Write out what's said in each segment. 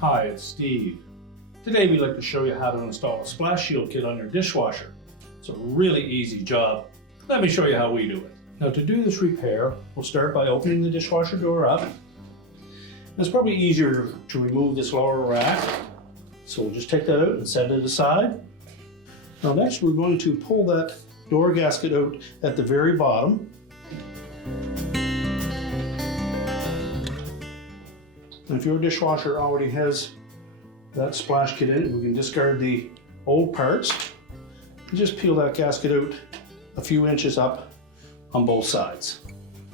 Hi, it's Steve. Today we'd like to show you how to install a splash shield kit on your dishwasher. It's a really easy job. Let me show you how we do it. Now to do this repair, we'll start by opening the dishwasher door up. It's probably easier to remove this lower rack. So we'll just take that out and set it aside. Now next we're going to pull that door gasket out at the very bottom. And if your dishwasher already has that splash kit in it, we can discard the old parts and just peel that gasket out a few inches up on both sides.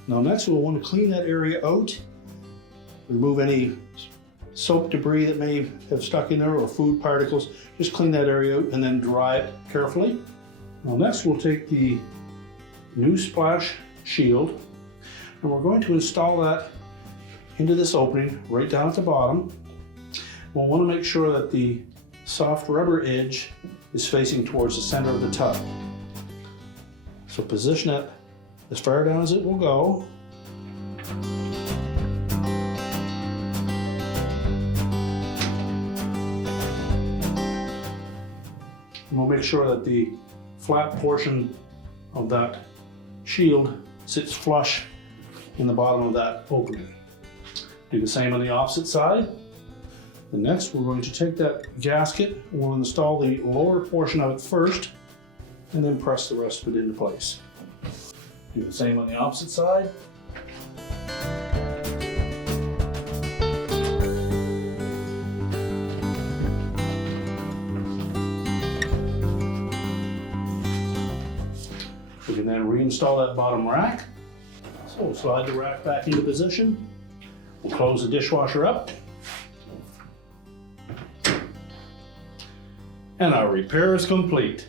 Now next we'll want to clean that area out, remove any soap debris that may have stuck in there or food particles. Just clean that area out and then dry it carefully. Now next we'll take the new splash shield and we're going to install that into this opening right down at the bottom. We'll want to make sure that the soft rubber edge is facing towards the center of the tub. So position it as far down as it will go. And we'll make sure that the flat portion of that shield sits flush in the bottom of that opening. Do the same on the opposite side. And next we're going to take that gasket, we'll install the lower portion of it first, and then press the rest of it into place. Do the same on the opposite side. We can then reinstall that bottom rack. So we'll slide the rack back into position. We'll close the dishwasher up. And our repair is complete.